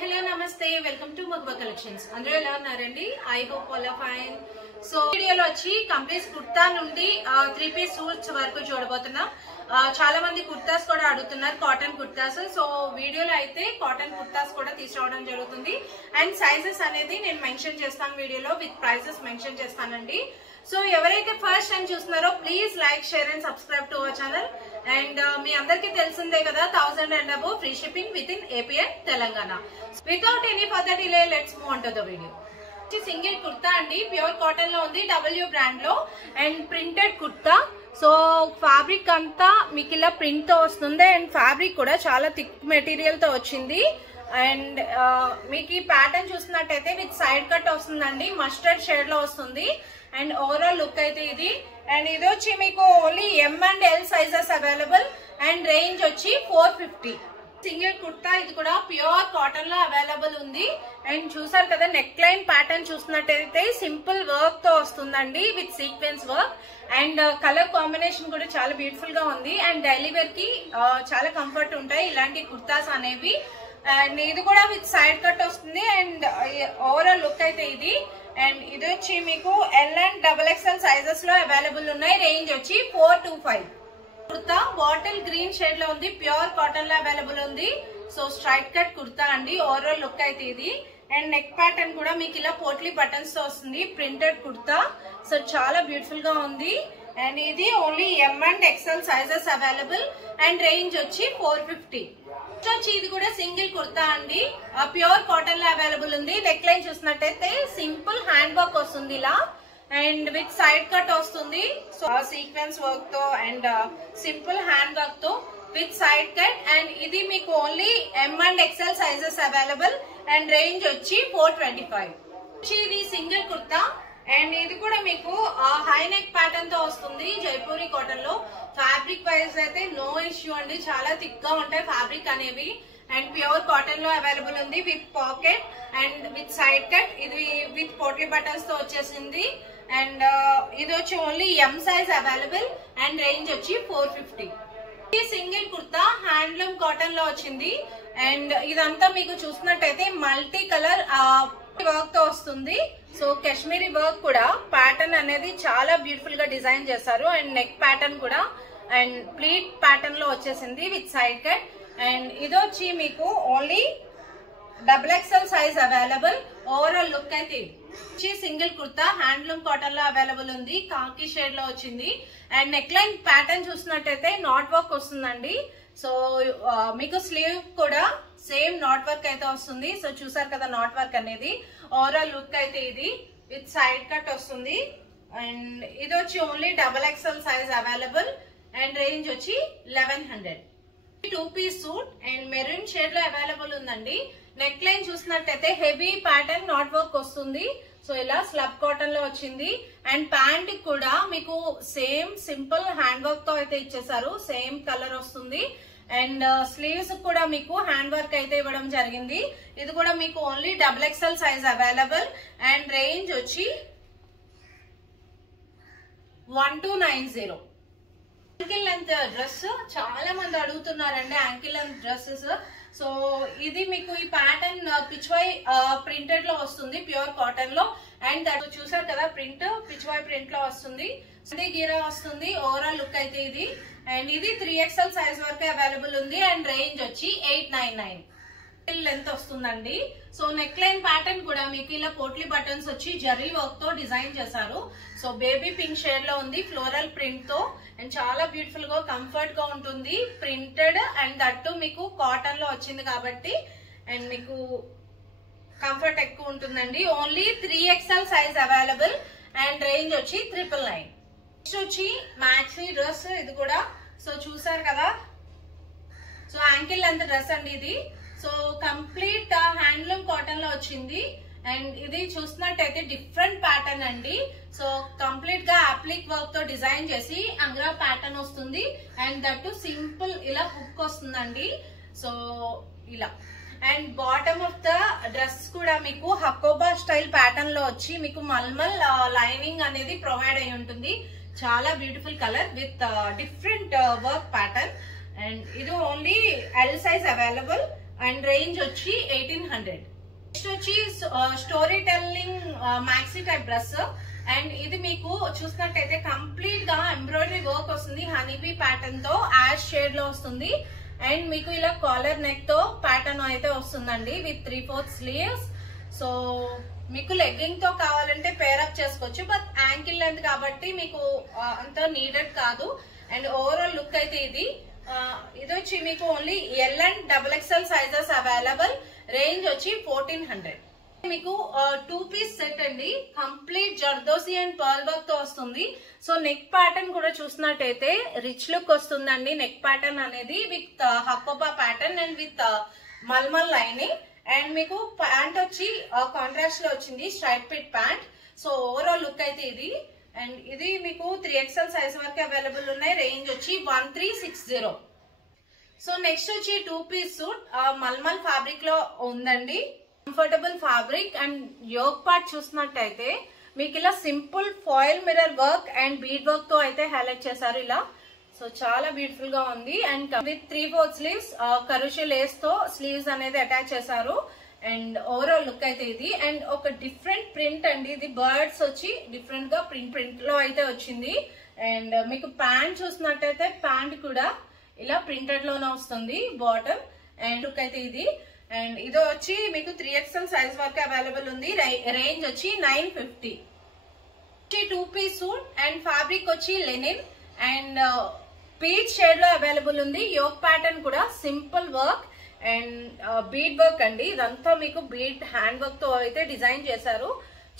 hello, namaste. Welcome to Magba Collections. Andru ela unnaranడి? I hope all are fine. So video lo vachi complete kurta nundi 3-piece suits varaku చూడబోతున్నాం. చాలా మంది కుర్తాస్ కూడా అడుగుతున్నారు, cotton kurtas. So వీడియోలో అయితే cotton kurtas కూడా తీసుకురావడం జరుగుతుంది. అండ్ సైజెస్ అనేది నేను మెన్షన్ చేస్తాను వీడియోలో, విత్ ప్రైసెస్ మెన్షన్ చేస్తానండి. సో ఎవరైతే ఫస్ట్ టైం చూస్తున్నారో please like, share and subscribe to our channel. And మీ అందరికి తెలిసిందే కదా, 1000 and above free shipping within AP and Telangana. Without any further delay let's move on to the video. Single kurta అండి, pure cotton లో ఉంది, W brand లో. And printed kurta. So fabric అంతా మీకు ఇలా ప్రింట్ తో వస్తుంది. అండ్ ఫ్యాబ్రిక్ కూడా చాలా థిక్ మెటీరియల్ తో వచ్చింది. అండ్ మీకు ఈ ప్యాటర్న్ చూసినట్టయితే విత్ సైడ్ కట్ వస్తుందండి, మస్టర్డ్ షేడ్ లో వస్తుంది. అండ్ ఓవరాల్ లుక్ అయితే ఇది. అండ్ ఇది వచ్చి మీకు only M and L sizes available. And range వచ్చి 450. సింగిల్ కుర్తా, ఇది కూడా ప్యూర్ కాటన్ లో అవైలబుల్ ఉంది. అండ్ చూసారు కదా, నెక్ లైన్ ప్యాటర్న్ చూసినట్టయితే సింపుల్ వర్క్ తో వస్తుందండి, with sequence work. And colour combination కూడా చాలా బ్యూటిఫుల్ గా ఉంది. అండ్ డైలీ వేర్ కి చాలా కంఫర్ట్ ఉంటాయి ఇలాంటి కుర్తాస్ అనేవి. అండ్ ఇది కూడా విత్ సైడ్ కట్ వస్తుంది. అండ్ ఓవరాల్ లుక్ అయితే ఇది. అండ్ ఇది వచ్చి మీకు L and XXL సైజెస్ లో అవైలబుల్ ఉన్నాయి. రేంజ్ వచ్చి 425. కుర్తా బాటిల్ గ్రీన్ షేడ్ లో ఉంది, ప్యూర్ కాటన్ లో అవైలబుల్ ఉంది. సో స్ట్రైట్ కట్ కుర్తా అండి, ఓవరాల్ లుక్ అయితే ఇది. అండ్ నెక్ ప్యాటర్న్ కూడా మీకు ఇలా పోట్లీ బటన్స్ తో వస్తుంది, ప్రింటెడ్ కుర్తా. సో చాలా బ్యూటిఫుల్ గా ఉంది. అండ్ ఇది only M and XL sizes available. And range వచ్చి 450. వచ్చి ఇది కూడా సింగిల్ కుర్తా అండి, ప్యూర్ కాటన్ లో అవైలబుల్ ఉంది. నెక్ లైన్ చూసినట్టయితే సింపుల్ హ్యాండ్ వర్క్ వస్తుంది ఇలా, అండ్ విత్ సైడ్ కట్ వస్తుంది. సో సీక్వెన్స్ వర్క్ తో అండ్ సింపుల్ హ్యాండ్ వర్క్ తో విత్ సైడ్ కట్. అండ్ ఇది మీకు only M and XL sizes available. And range వచ్చి 425. ఇది సింగిల్ కుర్తా. అండ్ ఇది కూడా మీకు హై నెక్ ప్యాటర్న్ తో వస్తుంది, జైపూరి కాటన్ లో. ఫ్యాబ్రిక్ వైజ్ అయితే నో ఇష్యూ అండి, చాలా థిక్ గా ఉంటాయి ఫ్యాబ్రిక్ అనేవి. అండ్ ప్యూర్ కాటన్ లో అవైలబుల్ ఉంది, with pocket and with side cut. ఇది విత్ పోట్లీ బటన్స్ తో వచ్చేసింది. అండ్ ఇది వచ్చి only M size available. And range వచ్చి 450. ఈ సింగిల్ కుర్తా హ్యాండ్లూమ్ కాటన్ లో వచ్చింది. అండ్ ఇదంతా మీకు చూసినట్టయితే మల్టీ కలర్ వర్క్ తో వస్తుంది. సో కాశ్మీరీ వర్క్ కూడా ప్యాటర్న్ అనేది చాలా బ్యూటిఫుల్ గా డిజైన్ చేశారు. అండ్ నెక్ ప్యాటర్న్ కూడా అండ్ ప్లీట్ ప్యాటర్న్ లో వచ్చేసింది విత్ సైడ్ కట్. అండ్ ఇది వచ్చి మీకు only XXL size available. Overall look అయితే సింగిల్ కుర్తా హ్యాండ్లూమ్ కాటన్ లో అవైలబుల్ ఉంది, కాకి షేడ్ లో వచ్చింది. అండ్ నెక్ లైన్ ప్యాటర్న్ చూసినట్టయితే నాట్ వర్క్ వస్తుందండి. సో మీకు స్లీవ్ కూడా సేమ్ నాట్ వర్క్ అయితే వస్తుంది. సో చూసారు కదా నాట్ వర్క్ అనేది. ఓవరాల్ లుక్ అయితే ఇది విత్ సైడ్ కట్ వస్తుంది. అండ్ ఇది వచ్చి only XXL size available. And range వచ్చి 1100. 2-piece suit and maroon shade లో అవైలబుల్ ఉందండి. నెక్ లైన్ చూసినట్టయితే హెవీ ప్యాటర్న్ నాట్ వర్క్ వస్తుంది. సో ఇలా స్లబ్ కాటన్ లో వచ్చింది. అండ్ ప్యాంట్ కూడా మీకు సేమ్ సింపుల్ హ్యాండ్ వర్క్ తో అయితే ఇచ్చేసారు, సేమ్ కలర్ వస్తుంది. అండ్ స్లీవ్స్ కూడా మీకు హ్యాండ్ వర్క్ అయితే ఇవ్వడం జరిగింది. ఇది కూడా మీకు only XXL size available. And range వచ్చి 1290. యాంకిల్ లెంత్ డ్రెస్ చాలా మంది అడుగుతున్నారండి, యాంకిల్ లెంత్ డ్రెస్సెస్. సో ఇది మీకు ఈ ప్యాటర్న్ పిచ్వై ప్రింటెడ్ లో వస్తుంది, ప్యూర్ కాటన్ లో. అండ్ చూసారు కదా ప్రింట్, పిచ్వై ప్రింట్ లో వస్తుంది, గీరా వస్తుంది. ఓవరాల్ లుక్ అయితే ఇది. అండ్ ఇది 3XL సైజ్ వరకు అవైలబుల్ ఉంది. అండ్ రేంజ్ వచ్చి 899 లెంత్ వస్తుందండి. సో నెక్ లైన్ ప్యాటర్న్ కూడా మీకు ఇలా పోట్లీ బటన్స్ వచ్చి జరీ వర్క్ తో డిజైన్ చేశారు. సో బేబీ పింక్ షేడ్ లో ఉంది, ఫ్లోరల్ ప్రింట్ తో. అండ్ చాలా బ్యూటిఫుల్ గా కంఫర్ట్ గా ఉంటుంది, ప్రింటెడ్. అండ్ దట్టు మీకు కాటన్ లో వచ్చింది కాబట్టి అండ్ మీకు కంఫర్ట్ ఎక్కువ ఉంటుందండి. Only 3XL size available. And range వచ్చి 999. నెక్స్ట్ వచ్చి మ్యాక్సీ డ్రెస్. ఇది కూడా సో చూసారు కదా, సో యాంకిల్ లెంత్ డ్రెస్ అండి ఇది. సో కంప్లీట్ హ్యాండ్లూమ్ కాటన్ లో వచ్చింది. అండ్ ఇది చూసినట్టయితే డిఫరెంట్ ప్యాటర్న్ అండి. సో కంప్లీట్ గా అప్లిక్ వర్క్ తో డిజైన్ చేసి అంగ్రా ప్యాటర్న్ వస్తుంది. అండ్ దట్టు సింపుల్ ఇలా హుక్ వస్తుందండి. సో ఇలా. And bottom of the dress కూడా మీకు హకోబా స్టైల్ ప్యాటర్న్ లో వచ్చి మీకు మల్మల్ లైనింగ్ అనేది ప్రొవైడ్ అయి ఉంటుంది. చాలా beautiful colour with different work pattern. And ఇది only L size available. And range వచ్చి 1800. నెక్స్ట్ వచ్చి story telling maxi type dress. And ఇది మీకు చూసినట్టయితే కంప్లీట్ గా ఎంబ్రాయిడరీ వర్క్ వస్తుంది, హనీబీ ప్యాటర్న్ తో యాష్ షేడ్ లో వస్తుంది. అండ్ మీకు ఇలా కాలర్ నెక్ తో ప్యాటర్న్ అయితే వస్తుందండి విత్ 3/4 స్లీవ్స్. సో మీకు లెగ్గింగ్ తో కావాలంటే పేరప్ చేసుకోవచ్చు, బట్ యాంకిల్ లెంత్ కాబట్టి మీకు అంత నీడెడ్ కాదు. అండ్ ఓవరాల్ లుక్ అయితే ఇది వచ్చి మీకు only L and XXL sizes available. Range వచ్చి 1400. మీకు 2 పీస్ సెట్ అండి, complete zardozi and pearl work తో వస్తుంది. సో నెక్ ప్యాటర్న్ కూడా చూసినట్టయితే రిచ్ లుక్ వస్తుందండి. నెక్ ప్యాటర్న్ అనేది with hakoba pattern and with mulmul lining. And మీకు ప్యాంట్ వచ్చి కాంట్రాస్ట్ లో వచ్చింది, straight fit pant. So overall look అయితే ఇది. అండ్ ఇది మీకు 3XL సైజ్ వరకు అవైలబుల్ ఉన్నాయి. రేంజ్ వచ్చి 1360. సో నెక్స్ట్ వచ్చి 2 పీస్ సూట్ మల్మల్ ఫ్యాబ్రిక్ లో ఉందండి. Comfortable fabric and yoke part చూసినట్టయితే మీకు ఇలా simple foil mirror work and bead work తో అయితే హైలైట్ చేశారు ఇలా. సో చాలా బ్యూటిఫుల్ గా ఉంది. అండ్ విత్ 3/4 స్లీవ్స్ కరుషి లేస్ తో స్లీవ్స్ అనేది అటాచ్ చేశారు. అండ్ ఓవరాల్ లుక్ అయితే ఇది. అండ్ ఒక డిఫరెంట్ ప్రింట్ అండి, ఇది బర్డ్స్ వచ్చి డిఫరెంట్ గా ప్రింట్ లో అయితే వచ్చింది. అండ్ మీకు ప్యాంట్ చూసినట్టయితే ప్యాంట్ కూడా ఇలా ప్రింటెడ్ లోనే వస్తుంది బాటమ్. అండ్ లుక్ అయితే ఇది. అండ్ ఇది వచ్చి మీకు 3XL సైజ్ వరకు అవైలబుల్ ఉంది. రేంజ్ వచ్చి 950. 2 పీస్ సూట్ అండ్ ఫ్యాబ్రిక్ వచ్చి లెనిన్ అండ్ పీచ్ షేడ్ లో అవైలబుల్ ఉంది. యోక్ ప్యాటర్న్ కూడా simple work and bead work అండి. ఇదంతా మీకు బీడ్ హ్యాండ్ వర్క్ తో అయితే డిజైన్ చేశారు.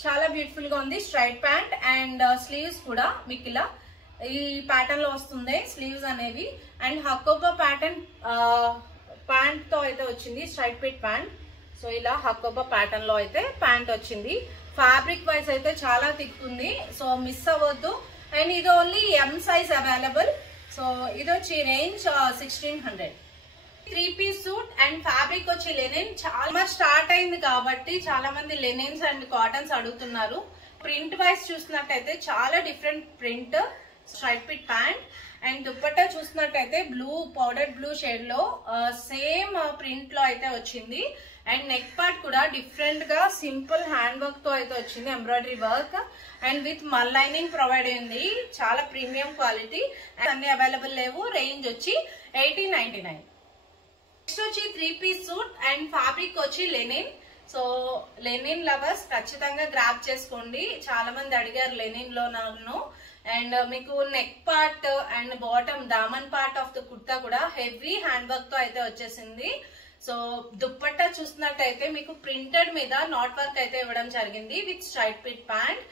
చాలా బ్యూటిఫుల్ గా ఉంది. స్ట్రైట్ ప్యాంట్ అండ్ స్లీవ్స్ కూడా మీకు ఇలా ఈ ప్యాటర్న్ లో వస్తుంది స్లీవ్స్ అనేవి. అండ్ హకోబా ప్యాటర్న్ ప్యాంట్ తో అయితే వచ్చింది, స్ట్రైట్ ఫిట్ ప్యాంట్. సో ఇలా హకోబా ప్యాటర్న్ లో అయితే ప్యాంట్ వచ్చింది. ఫ్యాబ్రిక్ వైజ్ అయితే చాలా థిక్ ఉంది, సో మిస్ అవ్వద్దు. అండ్ ఇది only M size available. So ఇది వచ్చి range 1600. 3 piece suit and fabric వచ్చి లెనిన్. చాలా స్టార్ట్ అయింది కాబట్టి చాలా మంది లెనిన్స్ అండ్ కాటన్స్ అడుగుతున్నారు. ప్రింట్ వైజ్ చూసినట్టయితే చాలా different print, straight fit pant. And dupatta చూసినట్టయితే బ్లూ, పౌడర్ బ్లూ షేడ్ లో సేమ్ ప్రింట్ లో అయితే వచ్చింది. అండ్ నెక్ పార్ట్ కూడా డిఫరెంట్ గా సింపుల్ హ్యాండ్ వర్క్ తో అయితే వచ్చింది, embroidery work and with mul lining provide అయింది. చాలా ప్రీమియం క్వాలిటీ. అన్ని అవైలబుల్ లేవు. రేంజ్ వచ్చి 1899. నెక్స్ట్ వచ్చి 3 పీస్ సూట్ అండ్ ఫ్యాబ్రిక్ వచ్చి లెనిన్. సో లెనిన్ లవర్స్ ఖచ్చితంగా గ్రాప్ చేసుకోండి, చాలా మంది అడిగారు లెనిన్ లో నన్ను. అండ్ మీకు neck part and bottom daman part of the kurta కూడా హెవీ హ్యాండ్ వర్క్ తో అయితే వచ్చేసింది. సో దుప్పట్టా చూసినట్టయితే మీకు ప్రింటెడ్ మీద నాట్ వర్క్ అయితే ఇవ్వడం జరిగింది with straight fit pant.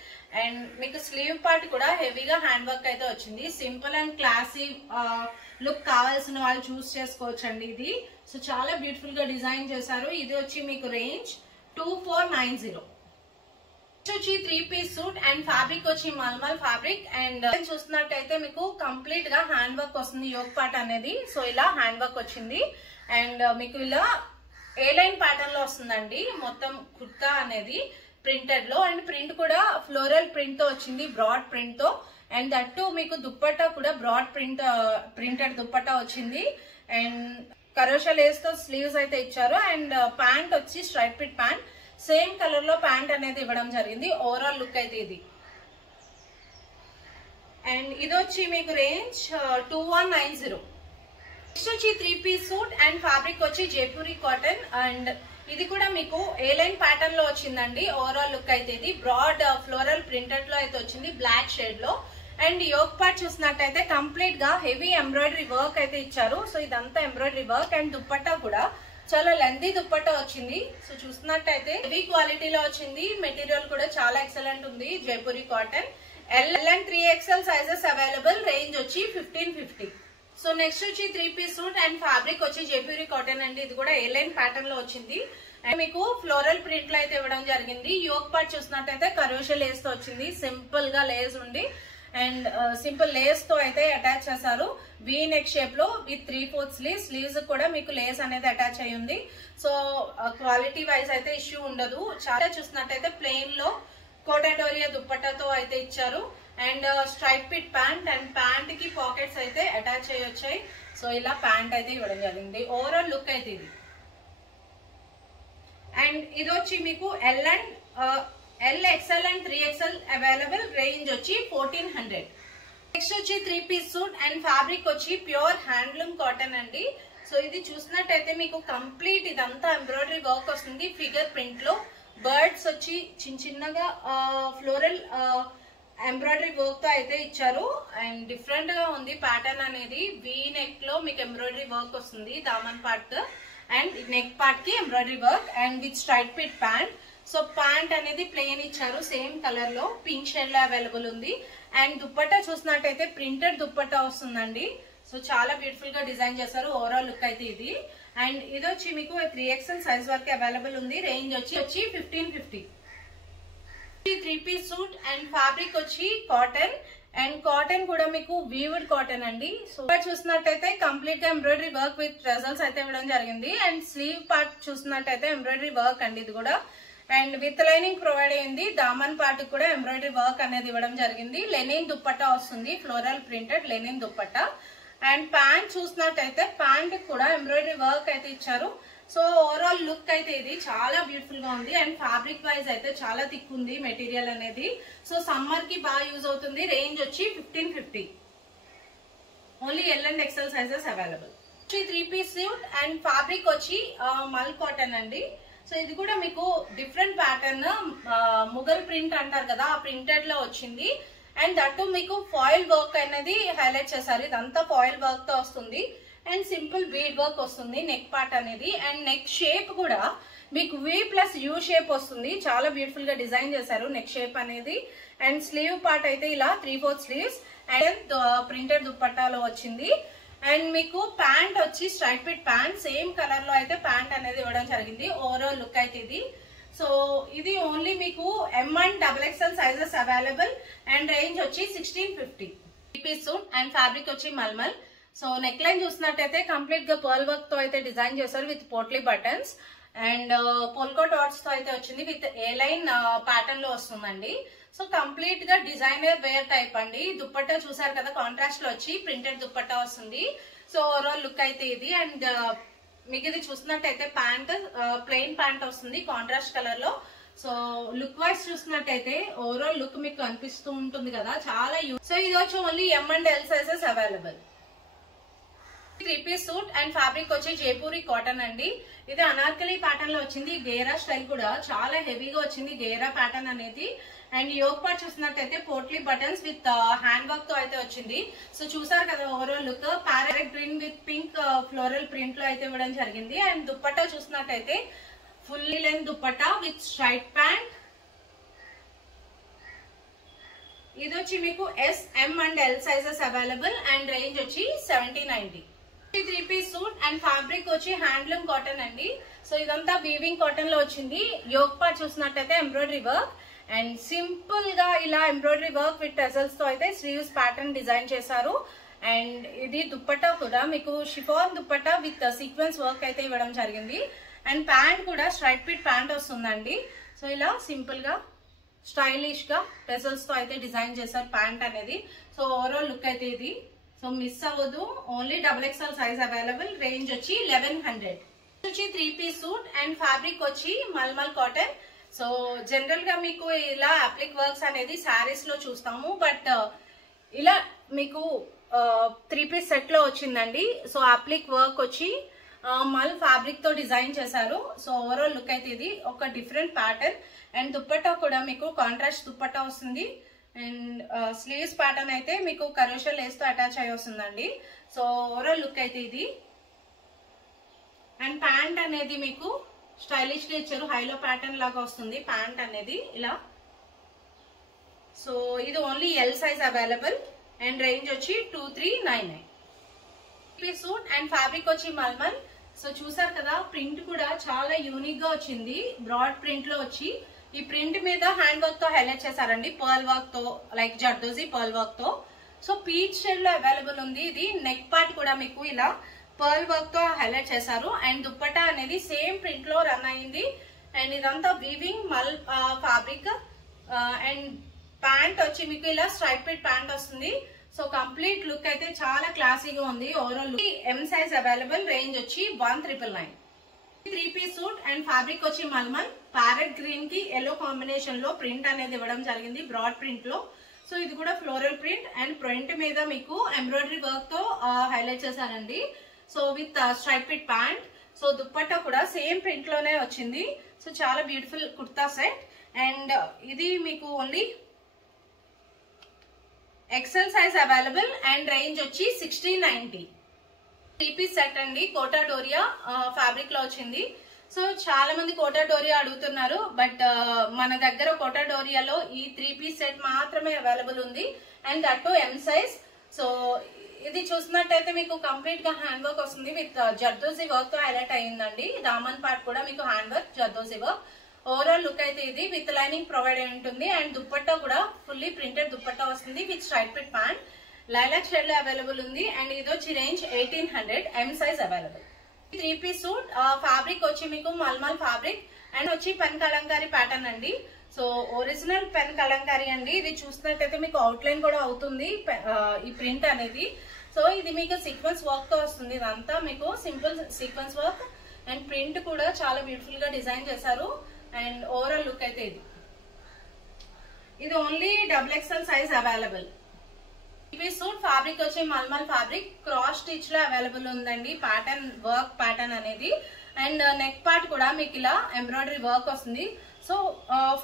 And మీకు స్లీవ్ పార్ట్ కూడా హెవీగా హ్యాండ్ వర్క్ అయితే వచ్చింది. సింపుల్ అండ్ క్లాసీ లుక్ కావాల్సిన వాళ్ళు చూస్ చేసుకోవచ్చు అండి ఇది. సో చాలా బ్యూటిఫుల్ గా డిజైన్ చేశారు. ఇది వచ్చి మీకు రేంజ్ 2490. వచ్చి 3 పీస్ సూట్ అండ్ ఫ్యాబ్రిక్ వచ్చి మల్మల్ ఫ్యాబ్రిక్. అండ్ చూస్తున్నట్టయితే మీకు కంప్లీట్ గా హ్యాండ్ వర్క్ వస్తుంది యోక్ పార్ట్ అనేది. సో ఇలా హ్యాండ్ వర్క్ వచ్చింది. అండ్ మీకు ఇలా ఏ లైన్ ప్యాటర్న్ లో వస్తుందండి మొత్తం కుర్తా అనేది ప్రింటెడ్ లో. అండ్ ప్రింట్ కూడా ఫ్లోరల్ ప్రింట్ తో వచ్చింది, బ్రాడ్ ప్రింట్ తో. అండ్ దట్టు మీకు దుప్పట్టా కూడా బ్రాడ్ ప్రింటెడ్ దుప్పట్టా వచ్చింది. అండ్ కరోషా లేస్ తో స్లీవ్స్ అయితే ఇచ్చారు. అండ్ ప్యాంట్ వచ్చి straight fit pant, same colour లో ప్యాంట్ అనేది ఇవ్వడం జరిగింది. ఓవరాల్ లుక్ అయితే ఇది. అండ్ ఇది వచ్చి మీకు రేంజ్ 2190. నెక్స్ట్ వచ్చి 3 పీస్ సూట్ అండ్ ఫ్యాబ్రిక్ వచ్చి జైపూరి కాటన్. అండ్ ఇది కూడా మీకు ఏ లైన్ ప్యాటర్న్ లో వచ్చిందండి. ఓవరాల్ లుక్ అయితే ఇది బ్రాడ్ ఫ్లోరల్ ప్రింటెడ్ లో అయితే వచ్చింది, బ్లాక్ షేడ్ లో. అండ్ యోక్ పార్ట్ చూసినట్టయితే కంప్లీట్ గా హెవీ ఎంబ్రాయిడరీ వర్క్ అయితే ఇచ్చారు. సో ఇదంతా ఎంబ్రాయిడరీ వర్క్. అండ్ దుప్పట్టా కూడా చాలా లెందీ దుప్పట్టా వచ్చింది. సో చూసినట్టయితే హెవీ క్వాలిటీలో వచ్చింది. మెటీరియల్ కూడా చాలా ఎక్సలెంట్ ఉంది, Jaipuri cotton. L and 3XL sizes available. Range వచ్చి 1550. సో నెక్స్ట్ వచ్చి 3 పీస్ సూట్ అండ్ ఫ్యాబ్రిక్ వచ్చి జైపూరి కాటన్ అండి. ఇది కూడా ఏ లైన్ ప్యాటర్న్ లో వచ్చింది. అండ్ మీకు ఫ్లోరల్ ప్రింట్ లో అయితే ఇవ్వడం జరిగింది. యోక్ పార్ట్ చూసినట్టయితే కరోషా లేస్ తో వచ్చింది, సింపుల్ గా లేస్ ఉండి అండ్ సింపుల్ లేస్ తో అయితే అటాచ్ చేశారు వీ నెక్ షేప్ లో విత్ 3/4 స్లీవ్స్ కూడా మీకు లేస్ అనేది అటాచ్ అయి ఉంది. సో క్వాలిటీ వైజ్ అయితే ఇష్యూ ఉండదు. చాలా చూసినట్టయితే ప్లెయిన్ లో కోటాడోరియా దుప్పట్టాతో అయితే ఇచ్చారు. And straight fit pant and pant కి పాకెట్స్ అయితే అటాచ్ అయ్యి వచ్చాయి. సో ఇలా ప్యాంట్ అయితే ఇవ్వడం జరిగింది. ఓవరాల్ లుక్ అయితే ఇది. అండ్ ఇది వచ్చి మీకు L XL and 3XL available. Range వచ్చి 1400. నెక్స్ట్ వచ్చి 3 పీస్ సూట్ అండ్ ఫ్యాబ్రిక్ వచ్చి ప్యూర్ హ్యాండ్లూమ్ కాటన్ అండి. సో ఇది చూసినట్టయితే మీకు కంప్లీట్ ఇదంతా ఎంబ్రాయిడరీ వర్క్ వస్తుంది. ఫిగర్ ప్రింట్ లో బర్డ్స్ వచ్చి చిన్నగా ఫ్లోరల్ ఎంబ్రాయిడరీ వర్క్ తో అయితే ఇచ్చారు. అండ్ డిఫరెంట్ గా ఉంది ప్యాటర్న్ అనేది. వీ నెక్ లో మీకు ఎంబ్రాయిడరీ వర్క్ వస్తుంది Daman part and neck part కి embroidery work and with straight fit pant. So pant అనేది ప్లెయిన్ ఇచ్చారు సేమ్ కలర్ లో, పింక్ షేడ్ లో అవైలబుల్ ఉంది. అండ్ దుప్పట్టా చూసినట్టయితే ప్రింటెడ్ దుప్పట్టా వస్తుందండి. సో చాలా బ్యూటిఫుల్ గా డిజైన్ చేశారు. ఓవరాల్ లుక్ అయితే ఇది. అండ్ ఇది వచ్చి మీకు 3XL సైజ్ వరకు అవైలబుల్ ఉంది. రేంజ్ వచ్చి 1550. 3 పీస్ సూట్ అండ్ ఫ్యాబ్రిక్ వచ్చి కాటన్ అండ్ కాటన్ కూడా మీకు వీవ్డ్ కాటన్ అండి. సో చూసినట్టయితే కంప్లీట్ గా ఎంబ్రాయిడరీ వర్క్ విత్ ట్రెజల్స్ అయితే ఇవ్వడం జరిగింది. అండ్ స్లీవ్ పార్ట్ చూసినట్టయితే ఎంబ్రాయిడరీ వర్క్ అండి ఇది కూడా. అండ్ విత్ లైనింగ్ ప్రొవైడ్ అయింది. దామన్ పార్ట్ కూడా ఎంబ్రాయిడరీ వర్క్ అనేది ఇవ్వడం జరిగింది. లెనిన్ దుప్పట్టా వస్తుంది, floral printed linen dupatta. And pant చూసినట్టయితే ప్యాంట్ కూడా ఎంబ్రాయిడరీ వర్క్ అయితే ఇచ్చారు. సో ఓవరాల్ లుక్ అయితే ఇది చాలా బ్యూటిఫుల్ గా ఉంది. అండ్ ఫ్యాబ్రిక్ వైజ్ అయితే చాలా థిక్ ఉంది మెటీరియల్ అనేది. సో సమ్మర్ కి బాగా యూజ్ అవుతుంది. రేంజ్ వచ్చి 1550. Only L and XL sizes available. 3 piece suit and fabric వచ్చి మల్ కాటన్ అండి. సో ఇది కూడా మీకు డిఫరెంట్ ప్యాటర్న్, ముగల్ ప్రింట్ అంటారు కదా, ఆ ప్రింటెడ్ లో వచ్చింది. అండ్ దట్టు మీకు ఫాయిల్ వర్క్ అనేది హైలైట్ చేశారు. ఇదంతా ఫాయిల్ వర్క్ తో వస్తుంది. అండ్ సింపుల్ బీడ్ వర్క్ వస్తుంది నెక్ పార్ట్ అనేది. అండ్ నెక్ షేప్ కూడా మీకు V ప్లస్ U షేప్ వస్తుంది. చాలా బ్యూటిఫుల్ గా డిజైన్ చేశారు నెక్ షేప్ అనేది. అండ్ స్లీవ్ పార్ట్ అయితే ఇలా 3/4 స్లీవ్స్ అండ్ ప్రింటెడ్ దుప్పట్టాలో వచ్చింది. అండ్ మీకు ప్యాంట్ వచ్చి straight fit pant same colour లో అయితే ప్యాంట్ అనేది ఇవ్వడం జరిగింది. ఓవరాల్ లుక్ అయితే ఇది. సో ఇది ఓన్లీ మీకు M and XXL sizes available. And range వచ్చి 1650. 3 పీస్ సూట్ అండ్ ఫ్యాబ్రిక్ వచ్చి మల్మల్. సో నెక్ లైన్ చూసినట్టయితే కంప్లీట్ గా పర్ల్ వర్క్ తో అయితే డిజైన్ చేశారు with potli buttons. And polka dots తో అయితే వచ్చింది విత్ ఏ లైన్ ప్యాటర్న్ లో వస్తుందండి. సో కంప్లీట్ గా డిజైనర్ వేర్ టైప్ అండి. దుప్పట్టా చూసారు కదా కాంట్రాస్ట్ లో వచ్చి ప్రింటెడ్ దుప్పట్టా వస్తుంది. సో ఓవరాల్ లుక్ అయితే ఇది. అండ్ మీకు ఇది చూసినట్టయితే ప్యాంట్ ప్లెయిన్ ప్యాంట్ వస్తుంది కాంట్రాస్ట్ కలర్ లో. సో లుక్ వైజ్ చూసినట్టయితే ఓవరాల్ లుక్ మీకు కనిపిస్తూ ఉంటుంది కదా, చాలా సో ఇది వచ్చి only M and L sizes available. 3 piece suit and fabric వచ్చి జైపూరి కాటన్ అండి. ఇది అనార్కలి ప్యాటర్న్ లో వచ్చింది. గేరా స్టైల్ కూడా చాలా హెవీగా వచ్చింది గేరా ప్యాటర్న్ అనేది. అండ్ యోక్ పార్ట్ చూసినట్టయితే potli buttons with hand work తో అయితే వచ్చింది. సో చూసారు కదా overall look. Parrot green with pink floral print లో అయితే ఇవ్వడం జరిగింది. అండ్ దుప్పట్టా చూసినట్టయితే full length dupatta with straight pant. ఇది వచ్చి మీకు S, M and L sizes available. And range వచ్చి 1790. 3 పీస్ సూట్ అండ్ ఫ్యాబ్రిక్ వచ్చి హ్యాండ్లూమ్ కాటన్ అండి. సో ఇదంతా వీవింగ్ కాటన్ లో వచ్చింది. యోక్ పార్ట్ చూసినట్టయితే ఎంబ్రాయిడరీ వర్క్ అండ్ సింపుల్ గా ఇలా ఎంబ్రాయిడరీ వర్క్ విత్ టెసల్స్ తో అయితే స్లీవ్స్ ప్యాటర్న్ డిజైన్ చేశారు. అండ్ ఇది దుప్పట్టా కూడా మీకు chiffon dupatta with sequence work అయితే ఇవ్వడం జరిగింది. అండ్ ప్యాంట్ కూడా స్ట్రైట్ పిట్ ప్యాంట్ వస్తుందండి. సో ఇలా సింపుల్ గా స్టైలిష్ గా టెసల్స్ తో అయితే డిజైన్ చేశారు ప్యాంట్ అనేది. సో ఓవరాల్ లుక్ అయితే ఇది. సో మిస్ అవ్వదు. Only XXL size available. Range వచ్చి 1100. వచ్చి 3 పీస్ సూట్ అండ్ ఫ్యాబ్రిక్ వచ్చి మల్మల్ కాటన్. సో జనరల్ గా మీకు ఇలా అప్లిక్ వర్క్స్ అనేది శారీస్ లో చూస్తాము. బట్ ఇలా మీకు 3 పీస్ సెట్ లో వచ్చిందండి. సో అప్లిక్ వర్క్ వచ్చి మల్ ఫ్యాబ్రిక్ తో డిజైన్ చేశారు. సో ఓవరాల్ లుక్ అయితే ఇది ఒక డిఫరెంట్ ప్యాటర్న్. అండ్ దుప్పట్టా కూడా మీకు కాంట్రాస్ట్ దుప్పట్టా వస్తుంది. అండ్ స్లీవ్స్ ప్యాటర్న్ అయితే మీకు కరోషా లేస్ తో అటాచ్ అయి వస్తుందండి. సో ఓవరాల్ లుక్ అయితే ఇది. అండ్ ప్యాంట్ అనేది మీకు స్టైలిష్ గా ఇచ్చారు. హైలో ప్యాటర్న్ లాగా వస్తుంది ప్యాంట్ అనేది ఇలా. సో ఇది only L size available. And range వచ్చి 2399. పీస్ సూట్ అండ్ ఫ్యాబ్రిక్ వచ్చి మల్మల్. సో చూసారు కదా ప్రింట్ కూడా చాలా యూనిక్ గా వచ్చింది. బ్రాడ్ ప్రింట్ లో వచ్చి ఈ ప్రింట్ మీద హ్యాండ్ వర్క్ తో హైలైట్ చేశారండి. పర్ల్ వర్క్ తో లైక్ జర్దోజీ పర్ల్ వర్క్ తో. సో పీచ్ షేడ్ లో అవైలబుల్ ఉంది. ఇది నెక్ పార్ట్ కూడా మీకు ఇలా పర్ల్ వర్క్ తో హైలైట్ చేశారు. అండ్ దుప్పట్టా అనేది సేమ్ ప్రింట్ లో రన్ అయింది. అండ్ ఇదంతా వీవింగ్ మల్ ఫ్యాబ్రిక్. అండ్ ప్యాంట్ వచ్చి మీకు ఇలా స్ట్రైట్ పిట్ ప్యాంట్ వస్తుంది. సో కంప్లీట్ లుక్ అయితే చాలా క్లాసీగా ఉంది. Overall M size available. Range వచ్చి 1999. 3 పీస్ సూట్ అండ్ ఫ్యాబ్రిక్ వచ్చి మల్మల్ ప్యారెట్ గ్రీన్ కి ఎల్లో కాంబినేషన్ లో ప్రింట్ అనేది ఇవ్వడం జరిగింది బ్రాడ్ ప్రింట్ లో. సో ఇది కూడా ఫ్లోరల్ ప్రింట్ అండ్ ప్రింట్ మీద మీకు ఎంబ్రాయిడరీ వర్క్ తో హైలైట్ చేశానండి. So with striped pant. So dupatta కూడా సేమ్ ప్రింట్ లోనే వచ్చింది. సో చాలా బ్యూటిఫుల్ కుర్తా సెట్ అండ్ ఇది మీకు only XL size available and range వచ్చి 1690. 3 పీస్ సెట్ అండి కోటా డోరియా ఫ్యాబ్రిక్ లో వచ్చింది. సో చాలా మంది కోటా డోరియా అడుగుతున్నారు బట్ మన దగ్గర కోటా డోరియాలో ఈ 3 పీస్ సెట్ మాత్రమే అవైలబుల్ ఉంది అండ్ అటు ఎం సైజ్. సో ఇది చూసినట్టయితే మీకు కంప్లీట్ గా హ్యాండ్ వర్క్ వస్తుంది విత్ జర్దోజీ వర్క్ తో హైలైట్ అయ్యిందండి. దామన్ పార్ట్ కూడా మీకు hand work zardozi work. Overall look అయితే ఇది విత్ లైనింగ్ ప్రొవైడ్ అయి ఉంటుంది అండ్ దుప్పట్టా కూడా ఫుల్లీ ప్రింటెడ్ దుప్పట్టా వస్తుంది with striped pant. Lilac shade లో అవైలబుల్ ఉంది అండ్ ఇది వచ్చి range 1800 M size available. 3 piece suit fabric వచ్చి మీకు మల్మల్ ఫ్యాబ్రిక్ అండ్ వచ్చి పెన్ కలంకారీ ప్యాటర్న్ అండి. సో ఒరిజినల్ పెన్ కలంకారీ అండి. ఇది చూసినట్టయితే మీకు అవుట్ లైన్ కూడా అవుతుంది ఈ ప్రింట్ అనేది. సో ఇది మీకు సీక్వెన్స్ వర్క్ తో వస్తుంది. ఇదంతా మీకు simple sequence work and print కూడా చాలా బ్యూటిఫుల్ గా డిజైన్ చేశారు అండ్ ఓవరాల్ లుక్ అయితే ఇది only XXL size available. Piece suit fabric వచ్చి మల్మల్ ఫ్యాబ్రిక్ క్రాస్ స్టిచ్ లో అవైలబుల్ ఉందండి. ప్యాటర్న్ వర్క్ ప్యాటర్న్ అనేది అండ్ నెక్ పార్ట్ కూడా మీకు ఇలా ఎంబ్రాయిడరీ వర్క్ వస్తుంది. సో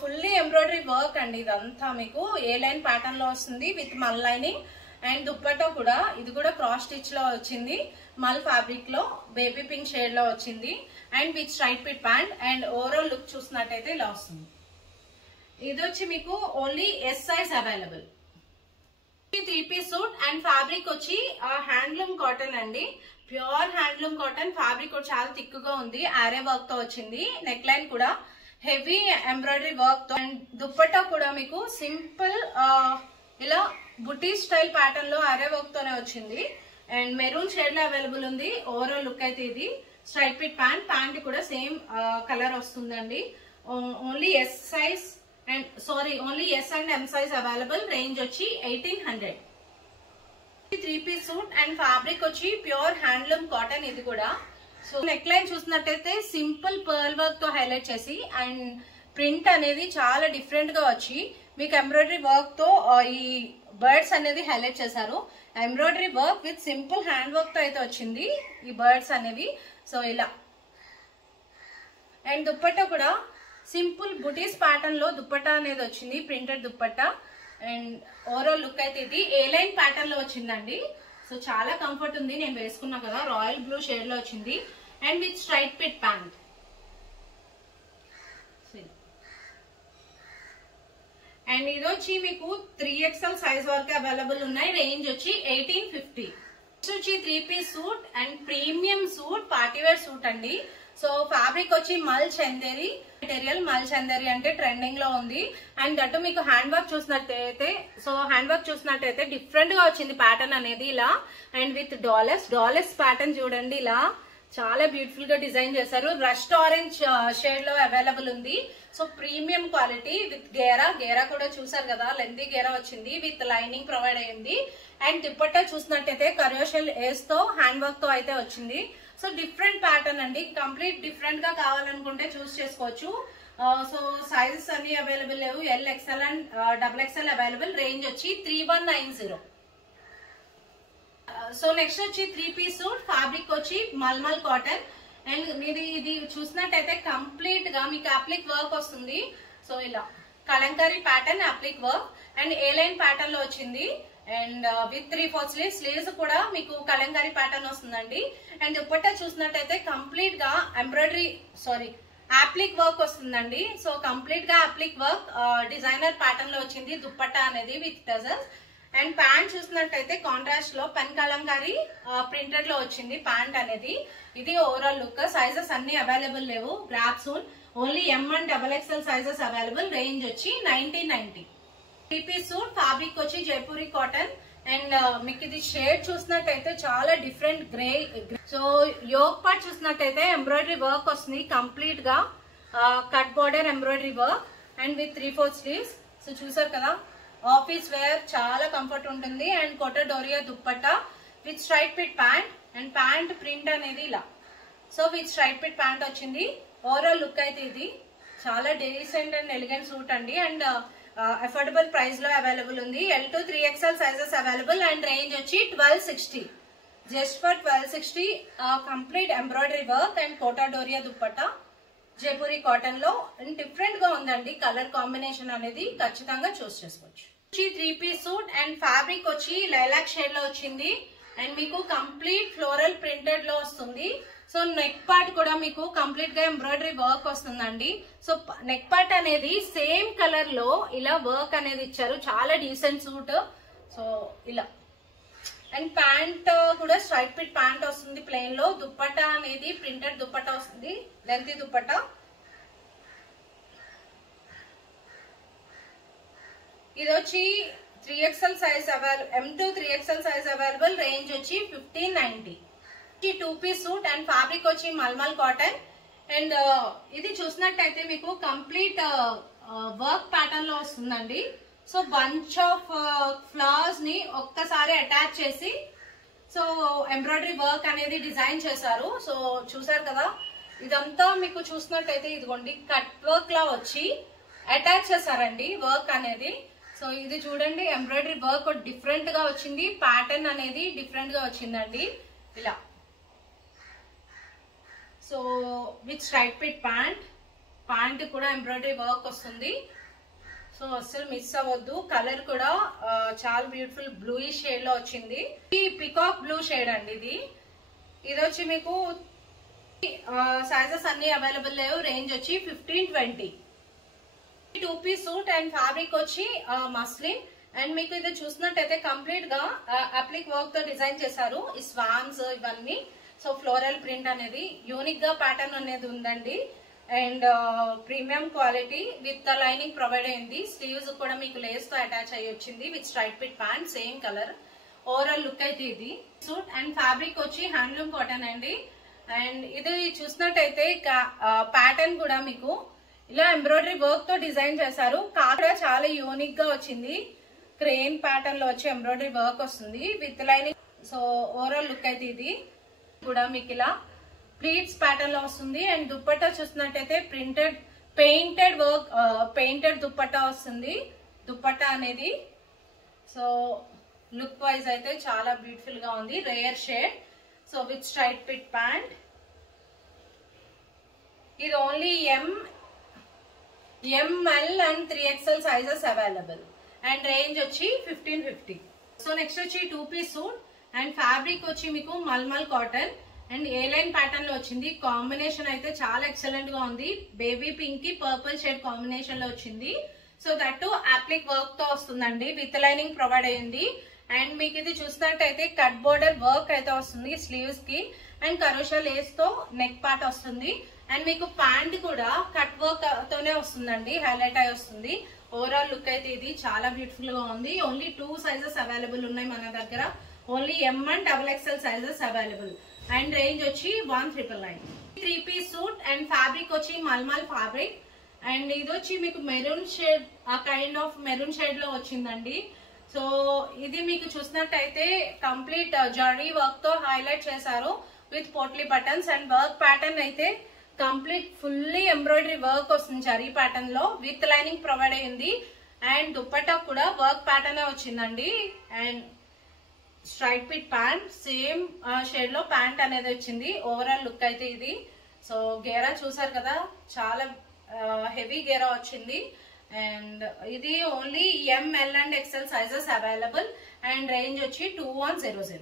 ఫుల్లీ ఎంబ్రాయిడరీ వర్క్ అండి. ఇదంతా మీకు ఏ లైన్ ప్యాటర్న్ లో వస్తుంది with mul lining and dupatta కూడా ఇది కూడా క్రాస్ స్టిచ్ లో వచ్చింది. మల్ ఫ్యాబ్రిక్ లో బేబీ పింక్ షేడ్ లో వచ్చింది and with striped pant and overall look చూసినట్టయితే ఇలా వస్తుంది. ఇది వచ్చి మీకు only S size available. 3 piece suit and fabric వచ్చి హ్యాండ్లూమ్ కాటన్ అండి. Pure handloom cotton. ఫ్యాబ్రిక్ కూడా చాలా థిక్ గా ఉంది. ఆరే వర్క్ తో వచ్చింది. నెక్ లైన్ కూడా హెవీ ఎంబ్రాయిడరీ వర్క్ తో అండ్ దుప్పట్టా కూడా మీకు సింపుల్ ఇలా బుటీ స్టైల్ ప్యాటర్న్ లో ఆరే వర్క్ తోనే వచ్చింది అండ్ మెరూన్ షేడ్ లో అవైలబుల్ ఉంది. ఓవరాల్ లుక్ అయితే ఇది స్ట్రైప్డ్ ప్యాంట్. ప్యాంట్ కూడా సేమ్ కలర్ వస్తుందండి. Only S size and only S and M size available. Range వచ్చి 1800. 3 పీస్ సూట్ అండ్ ఫ్యాబ్రిక్ వచ్చి ప్యూర్ హ్యాండ్లూమ్ కాటన్ ఇది కూడా. సో నెక్ లైన్ చూసినట్టయితే సింపుల్ పర్ల్ వర్క్ తో హైలైట్ చేసి అండ్ ప్రింట్ అనేది చాలా డిఫరెంట్ గా వచ్చి మీకు ఎంబ్రాయిడరీ వర్క్ తో ఈ బర్డ్స్ అనేది హైలైట్ చేశారు. Embroidery work with simple hand work తో అయితే వచ్చింది ఈ బర్డ్స్ అనేవి. సో ఇలా అండ్ దుప్పట్టా కూడా సింపుల్ బుటీస్ ప్యాటర్న్ లో దుప్పట్టా అనేది వచ్చింది. Printed dupatta and overall look అయితే ఇది ఏ లైన్ ప్యాటర్న్ లో వచ్చిందండి. సో చాలా కంఫర్ట్ ఉంది. నేను వేసుకున్నా కదా రాయల్ బ్లూ షేడ్ లో వచ్చింది and with striped pant. And ఇది వచ్చి మీకు 3XL సైజ్ వరకు అవైలబుల్ ఉన్నాయి. రేంజ్ వచ్చి 1850. వచ్చి 3 piece suit and premium suit partywear suit అండి. సో ఫ్యాబ్రిక్ వచ్చి మల్ చందేరి మెటీరియల్. మల్ చందేరి అంటే ట్రెండింగ్ లో ఉంది అండ్ అటు మీకు హ్యాండ్ వర్క్ చూసినట్టయితే డిఫరెంట్ గా వచ్చింది ప్యాటర్న్ అనేది ఇలా అండ్ విత్ డాలెస్ ప్యాటర్న్ చూడండి. ఇలా చాలా బ్యూటిఫుల్ గా డిజైన్ చేశారు. రస్ట్ ఆరెంజ్ షేడ్ లో అవైలబుల్ ఉంది. సో ప్రీమియం క్వాలిటీ విత్ గేరా కూడా చూసారు కదా లెంతీ గేరా వచ్చింది విత్ లైనింగ్ ప్రొవైడ్ అయ్యింది అండ్ దుప్పట్టా చూసినట్టయితే కరోషల్ ఏస్ తో హ్యాండ్ వర్క్ తో అయితే వచ్చింది. సో డిఫరెంట్ ప్యాటర్న్ అండి. కంప్లీట్ డిఫరెంట్ గా కావాలనుకుంటే చూస్ చేసుకోవచ్చు. సో సైజెస్ అన్ని అవైలబుల్ లేవు. LXL and XXL available. Range వచ్చి 3190. సో నెక్స్ట్ వచ్చి 3 పీస్ సూట్ ఫ్యాబ్రిక్ వచ్చి మల్మల్ కాటన్ అండ్ మీది ఇది చూసినట్టయితే కంప్లీట్ గా మీకు అప్లిక్ వర్క్ వస్తుంది. సో ఇలా Kalamkari pattern అప్లిక్ work and A line pattern లో వచ్చింది అండ్ విత్ 3/4 స్లీవ్స్ కూడా మీకు కలంకారీ ప్యాటర్న్ వస్తుందండి. అండ్ దుప్పట్టా చూసినట్టయితే కంప్లీట్ గా అప్లిక్ వర్క్ వస్తుందండి. సో కంప్లీట్ గా అప్లిక్ వర్క్ డిజైనర్ ప్యాటర్న్ లో వచ్చింది దుప్పట్టా అనేది విత్ టజల్స్ అండ్ ప్యాంట్ చూసినట్టయితే కాంట్రాస్ట్ లో పెన్ కలంకారీ ప్రింటెడ్ లో వచ్చింది ప్యాంట్ అనేది. ఇది ఓవరాల్ లుక్. సైజెస్ అన్ని అవైలబుల్ లేవు. Grab soon only M and XXL sizes available. Range వచ్చి 1990. 3 పీస్ సూట్ ఫ్యాబ్రిక్ వచ్చి జైపూరి కాటన్ అండ్ మీకు ఇది షేడ్ చూసినట్టయితే చాలా different grey. So yoke part చూసినట్టయితే ఎంబ్రాయిడరీ వర్క్ వస్తుంది కంప్లీట్ గా cut border embroidery work and with 3/4 sleeves. So చూసారు కదా ఆఫీస్ వేర్ చాలా కంఫర్ట్ ఉంటుంది and Kota Doria dupatta with striped pant and pant print అనేది ఇలా so with straight fit pant వచ్చింది. ఓవరాల్ లుక్ అయితే ఇది చాలా డీసెంట్ అండ్ ఎలిగెంట్ సూట్ అండి. అండ్ అఫోర్డబుల్ ప్రైస్ లో అవైలబుల్ ఉంది. L to 3XL sizes available. And range వచ్చి 1260, just for 1260. Complete embroidery work and Kota Doria dupatta Jaipuri cotton లో. అండ్ డిఫరెంట్ గా ఉందండి కలర్ కాంబినేషన్ అనేది, ఖచ్చితంగా చూస్ చేసుకోవచ్చు. 3-piece సూట్ అండ్ ఫ్యాబ్రిక్ వచ్చి లైలాక్ షేడ్ లో వచ్చింది. అండ్ మీకు కంప్లీట్ ఫ్లోరల్ ప్రింటెడ్ లో వస్తుంది. సో నెక్ పార్ట్ కూడా మీకు కంప్లీట్ గా ఎంబ్రాయిడరీ వర్క్ వస్తుందండి. సో నెక్ పార్ట్ అనేది సేమ్ కలర్ లో ఇలా వర్క్ అనేది ఇచ్చారు. చాలా డీసెంట్ సూట్. సో ఇలా అండ్ ప్యాంట్ కూడా స్ట్రైట్ పిట్ ప్యాంట్ వస్తుంది ప్లెయిన్ లో. దుప్పట్టా అనేది ప్రింటెడ్ దుప్పట్టా వస్తుంది, లెంతీ దుప్పట్టా. ఇది వచ్చి 3XL size available, M to 3XL size available. Range వచ్చి 1590. 2-piece సూట్ అండ్ ఫ్యాబ్రిక్ వచ్చి మల్మల్ కాటన్. అండ్ ఇది చూసినట్టయితే మీకు కంప్లీట్ వర్క్ ప్యాటర్న్ లో వస్తుందండి. సో బంచ్ ఆఫ్ ఫ్లవర్స్ ని ఒక్కసారి అటాచ్ చేసి సో ఎంబ్రాయిడరీ వర్క్ అనేది డిజైన్ చేశారు. సో చూసారు కదా, ఇదంతా మీకు చూసినట్టయితే ఇదిగోండి కట్ వర్క్ లా వచ్చి అటాచ్ చేశారండి వర్క్ అనేది. సో ఇది చూడండి, ఎంబ్రాయిడరీ వర్క్ డిఫరెంట్ గా వచ్చింది, ప్యాటర్న్ అనేది డిఫరెంట్ గా వచ్చిందండి ఇలా. So with straight fit pant, pant కూడా ఎంబ్రాయిడరీ వర్క్ వస్తుంది. సో అస్సలు మిస్ అవ్వద్దు. కలర్ కూడా చాలా బ్యూటిఫుల్ బ్లూయిష్ షేడ్ లో వచ్చింది. ఈ పికాక్ బ్లూ షేడ్ అండి ఇది. ఇది వచ్చి మీకు సైజెస్ అన్ని అవైలబుల్ లేవు. రేంజ్ వచ్చి 1520. 2-piece సూట్ అండ్ ఫ్యాబ్రిక్ వచ్చి మస్లిన్. అండ్ మీకు ఇది చూసినట్టయితే కంప్లీట్ గా అప్లిక్ వర్క్ తో డిజైన్ చేశారు. ఈ స్వాన్స్ ఇవన్నీ. సో ఫ్లోరల్ ప్రింట్ అనేది యూనిక్ గా ప్యాటర్న్ అనేది ఉందండి. And premium quality with lining provide అయింది. స్లీవ్స్ కూడా మీకు లేస్ తో అటాచ్ అయ్యి వచ్చింది with straight fit pant, same colour. Overall look అయితే ఇది సూట్ అండ్ ఫ్యాబ్రిక్ వచ్చి హ్యాండ్లూమ్ కాటన్ అండి. అండ్ ఇది చూసినట్టయితే ప్యాటర్న్ కూడా మీకు ఇలా ఎంబ్రాయిడరీ వర్క్ తో డిజైన్ చేశారు. కాకుండా చాలా యూనిక్ గా వచ్చింది. క్రేన్ ప్యాటర్న్ లో వచ్చి ఎంబ్రాయిడరీ వర్క్ వస్తుంది with lining. So overall look అయితే ఇది కూడా మీకు ఇలా ప్లీట్స్ ప్యాటర్న్ లో వస్తుంది. అండ్ దుప్పట్టా చూసినట్టయితే printed painted work, painted dupatta వస్తుంది దుప్పట్టా అనేది. సో లుక్ వైజ్ అయితే చాలా బ్యూటిఫుల్ గా ఉంది. Rare shade. So with straight fit pant. ఇది only ML and 3XL sizes available. And range వచ్చి 1550. సో నెక్స్ట్ వచ్చి 2-piece సూట్ అండ్ ఫ్యాబ్రిక్ వచ్చి మీకు mulmul cotton and A line pattern లో వచ్చింది. కాంబినేషన్ అయితే చాలా ఎక్సలెంట్ గా ఉంది. బేబీ పింక్ కి పర్పుల్ షేడ్ కాంబినేషన్ లో వచ్చింది. సో దట్ అప్లిక్ వర్క్ తో వస్తుందండి, విత్ లైనింగ్ ప్రొవైడ్ అయ్యింది. అండ్ మీకు ఇది చూసినట్టయితే కట్ బోర్డర్ వర్క్ అయితే వస్తుంది స్లీవ్స్ కి. అండ్ కరోషా లేస్ తో నెక్ పార్ట్ వస్తుంది. అండ్ మీకు ప్యాంట్ కూడా కట్ వర్క్ తోనే వస్తుందండి, హైలైట్ అయి వస్తుంది. ఓవరాల్ లుక్ అయితే ఇది చాలా బ్యూటిఫుల్ గా ఉంది. ఓన్లీ 2 సైజెస్ అవైలబుల్ ఉన్నాయి మన దగ్గర. Only M and XXL sizes available. And range వచ్చి 1999. 3-piece సూట్ అండ్ ఫ్యాబ్రిక్ వచ్చి మల్మల్ ఫ్యాబ్రిక్. అండ్ ఇది వచ్చి మీకు మెరూన్ షేడ్, ఆ కైండ్ ఆఫ్ మెరూన్ షేడ్ లో వచ్చిందండి. సో ఇది మీకు చూసినట్టయితే కంప్లీట్ జరీ వర్క్ తో హైలైట్ చేశారు with potli buttons. And work pattern అయితే కంప్లీట్ ఫుల్లీ ఎంబ్రాయిడరీ వర్క్ వస్తుంది జరీ ప్యాటర్న్ లో, విత్ లైనింగ్ ప్రొవైడ్ అయింది. అండ్ దుప్పట్టా కూడా వర్క్ ప్యాటర్న్ వచ్చిందండి. And straight fit pant, same shade లో ప్యాంట్ అనేది వచ్చింది. ఓవరాల్ లుక్ అయితే ఇది. సో గేరా చూసారు కదా, చాలా హెవీ గేరా వచ్చింది. అండ్ ఇది only ML and XL sizes available. And range వచ్చి 2100.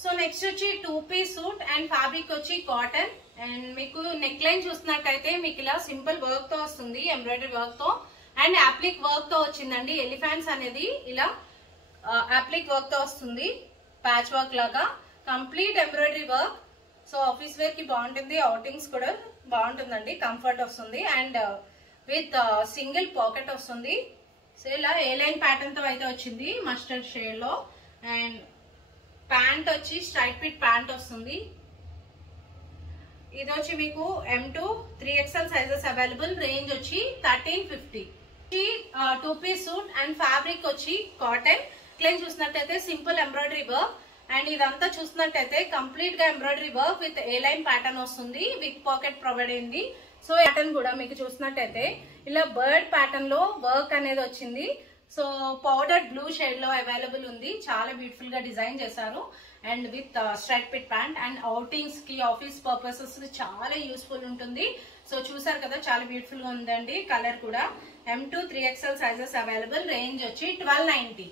సో నెక్స్ట్ వచ్చి 2-piece సూట్ అండ్ ఫ్యాబ్రిక్ వచ్చి కాటన్. అండ్ మీకు నెక్ లైన్ చూసినట్టయితే మీకు ఇలా సింపుల్ వర్క్ తో వస్తుంది, ఎంబ్రాయిడరీ వర్క్ తో. అండ్ అప్లిక్ వర్క్ తో వచ్చిందండి. ఎలిఫెంట్స్ అనేది ఇలా అప్లిక్ వర్క్ తో వస్తుంది, ప్యాచ్ వర్క్ లాగా. Complete embroidery work. So office wear కి బాగుంటుంది, అవుటింగ్స్ కూడా బాగుంటుందండి, కంఫర్ట్ వస్తుంది. అండ్ విత్ సింగిల్ పాకెట్ వస్తుంది. సో ఇలా ఏ లైన్ ప్యాటర్న్ తో అయితే వచ్చింది మస్టర్డ్ షేడ్ లో. అండ్ ప్యాంట్ వచ్చి స్ట్రైట్ పిట్ ప్యాంట్ వస్తుంది. ఇది వచ్చి మీకు M to 3XL sizes available. Range వచ్చి 1350. 2-piece సూట్ అండ్ ఫ్యాబ్రిక్ వచ్చి కాటన్. క్లెయిన్ చూసినట్టయితే సింపుల్ ఎంబ్రాయిడరీ వర్క్. అండ్ ఇదంతా చూసినట్టయితే కంప్లీట్ గా embroidery work with a line pattern వస్తుంది, విత్ పాకెట్ ప్రొవైడ్ అయింది. సో ప్యాటర్న్ కూడా మీకు చూసినట్టయితే ఇలా బర్డ్ ప్యాటర్న్ లో వర్క్ అనేది వచ్చింది. సో పౌడర్ బ్లూ షేడ్ లో అవైలబుల్ ఉంది, చాలా బ్యూటిఫుల్ గా డిజైన్ చేశారు. And with straight fit pant and outings కి ఆఫీస్ పర్పసెస్ చాలా యూస్ఫుల్ ఉంటుంది. సో చూసారు కదా, చాలా బ్యూటిఫుల్ గా ఉందండి. కలర్ కూడా M2 3XL sizes available. Range వచ్చి 1290.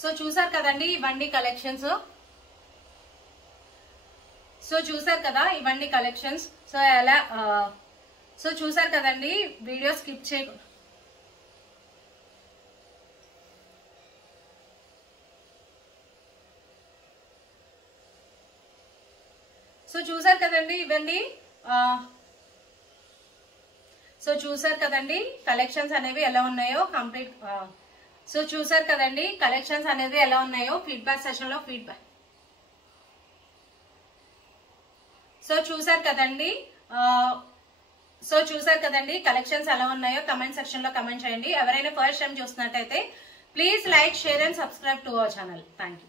సో చూసారు కదండి ఇవన్నీ కలెక్షన్స్. సో చూసారు కదా ఇవన్నీ కలెక్షన్స్. సో ఎలా సో చూసారు కదండి, వీడియో స్కిప్ చేయకుండా సో చూసారు కదండి ఇవన్నీ సో చూసారు కదండి కలెక్షన్స్ అనేవి ఎలా ఉన్నాయో కంప్లీట్. సో చూసారు కదండి కలెక్షన్స్ అనేది ఎలా ఉన్నాయో ఫీడ్బ్యాక్ సెషన్ లో ఫీడ్బ్యాక్. సో చూసారు కదండి కలెక్షన్స్ ఎలా ఉన్నాయో కమెంట్ సెక్షన్ లో కమెంట్ చేయండి. ఎవరైనా ఫస్ట్ టైం చూస్తున్నట్టయితే please like, share and subscribe to our channel. Thank you.